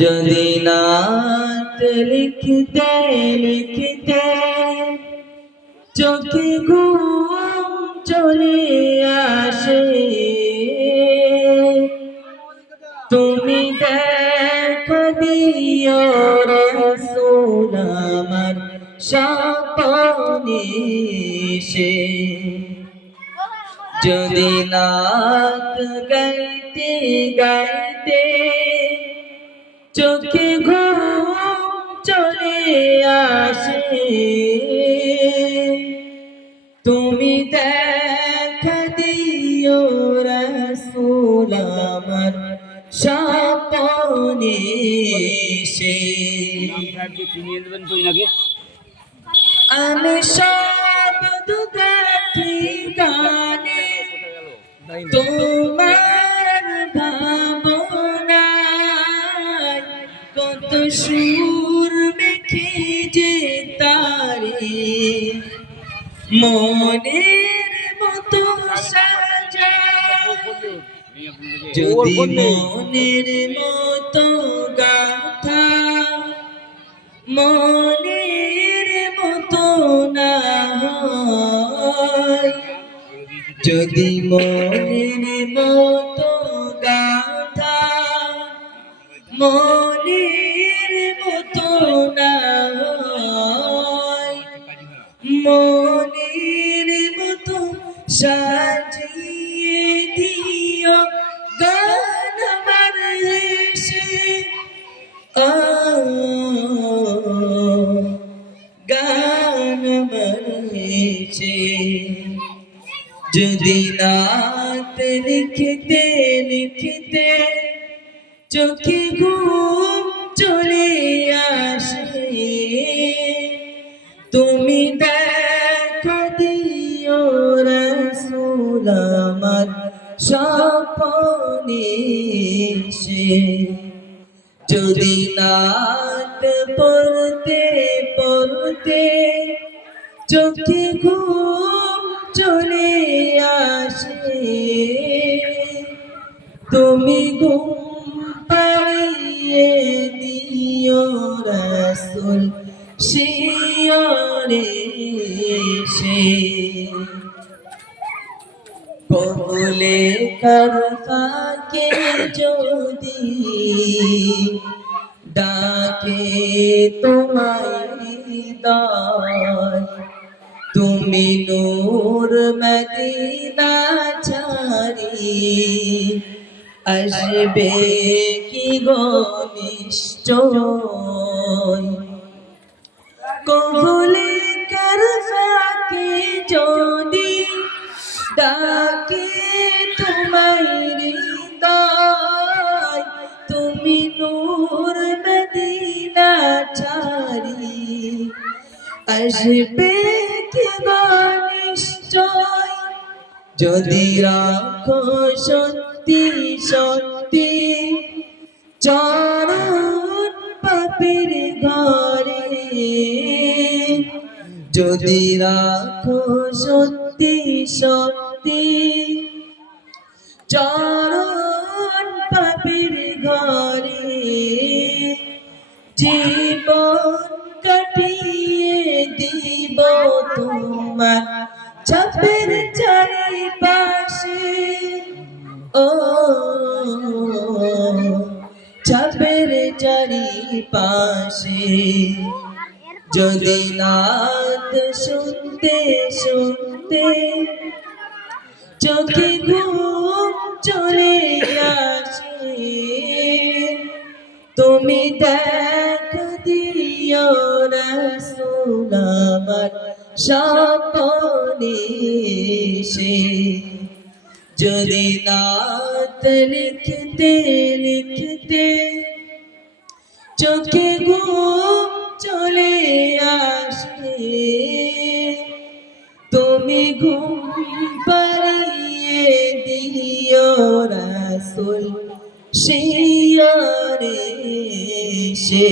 যদি নাত লিখতে লিখতে চোখে ঘুম চলে আসে, তুমি দেখা দিও রাসূল আমার স্বপ্নে এসে। যদি নাত গাইতে গাইতে চোখে ঘুম চলে আসে, তুমি দেখা দিও রাসূল আমার স্বপ্নে এসে। আমি শব্দ দেখি গানে তোমার ভাবনায়, কত সুর মেখে যে তারে মনের মতো সাজায়। যদি মনের মতো গাথা মনের মতো না হয়, যদি মনের মতো গাথা মনের মতো না হয়, মনের মতো সাজিয়ে দিও গান আমার এসে। গান আমার এসে। যদি নাত লিখতে লিখতে চোখে ঘুম চলে আসে, তুমি দেখা দিও রাসূল আমার স্বপ্নে এসে। যদি নাত পড়তে পড়তে চোখে ঘুম চলে আসে, তুমি ঘুম পাড়িয়ে দিও রাসূল শিয়রে এসে। কবুলে কারফাকে যদি ডাকে তোমায় হৃদয়, তুমি নূর মদিনা ছাড়ি আসবে কি গো নিশ্চয়। কবুলে কারফাকে যদি ডাকে তোমায় হৃদয়, তুমি নূর মদিনা ছাড়ি আসবে কি গো নিশ্চয়। যদি রাখো সত্যি সত্যি চরণ পাপের ঘরে, যদি রাখো সত্যি সত্যি চরণ পাপের ঘরে, জীবন কাটিয়ে দিব তোমার ছাপের চারিপাশে। ও ছাপের চারিপাশে। যদি নাত শুনতে শুনতে চোখে ঘুম চলে আসে, তুমি দেখা দিও রাসূল আমার স্বপ্নে এসে। যদি নাত লিখতে লিখতে চোখে ঘুম চলে আসে, তুমি ঘুম পাড়িয়ে দিও রাসূল শিয়রে এসে।